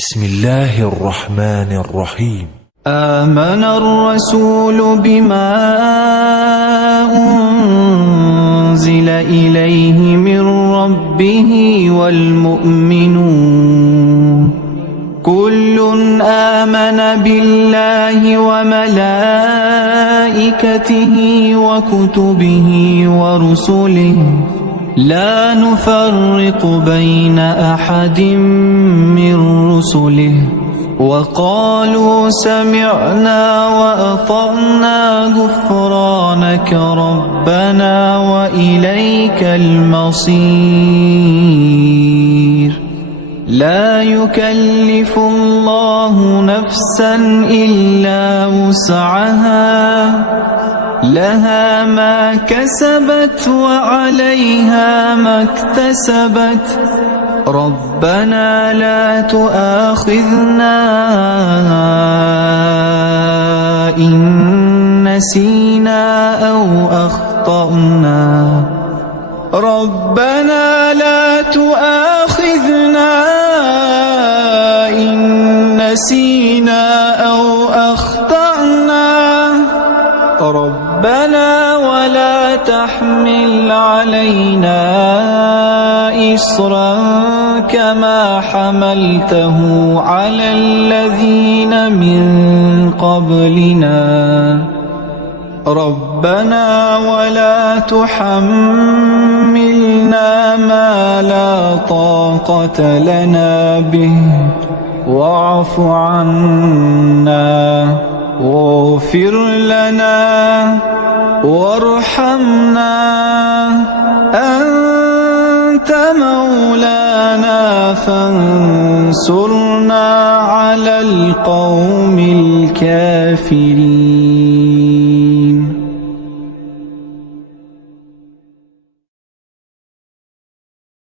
بسم الله الرحمن الرحيم. آمن الرسول بما أنزل إليه من ربه والمؤمنون كل آمن بالله وملائكته وكتبه ورسله لا نفرق بين أحد من رسله وقالوا سمعنا وأطعنا غفرانك ربنا وإليك المصير. لا يكلف الله نفسا إلا وسعها لها ما كسبت وعليها ما اكتسبت ربنا لا تؤاخذنا إن نسينا أو أخطأنا ربنا لا تؤاخذنا إن نسينا أو أخطأنا ربنا ولا تحمل علينا إصرا كما حملته على الذين من قبلنا ربنا ولا تحملنا ما لا طاقة لنا به واعف عنا واغفر لنا وارحمنا أنت مولانا فانصرنا على القوم الكافرين.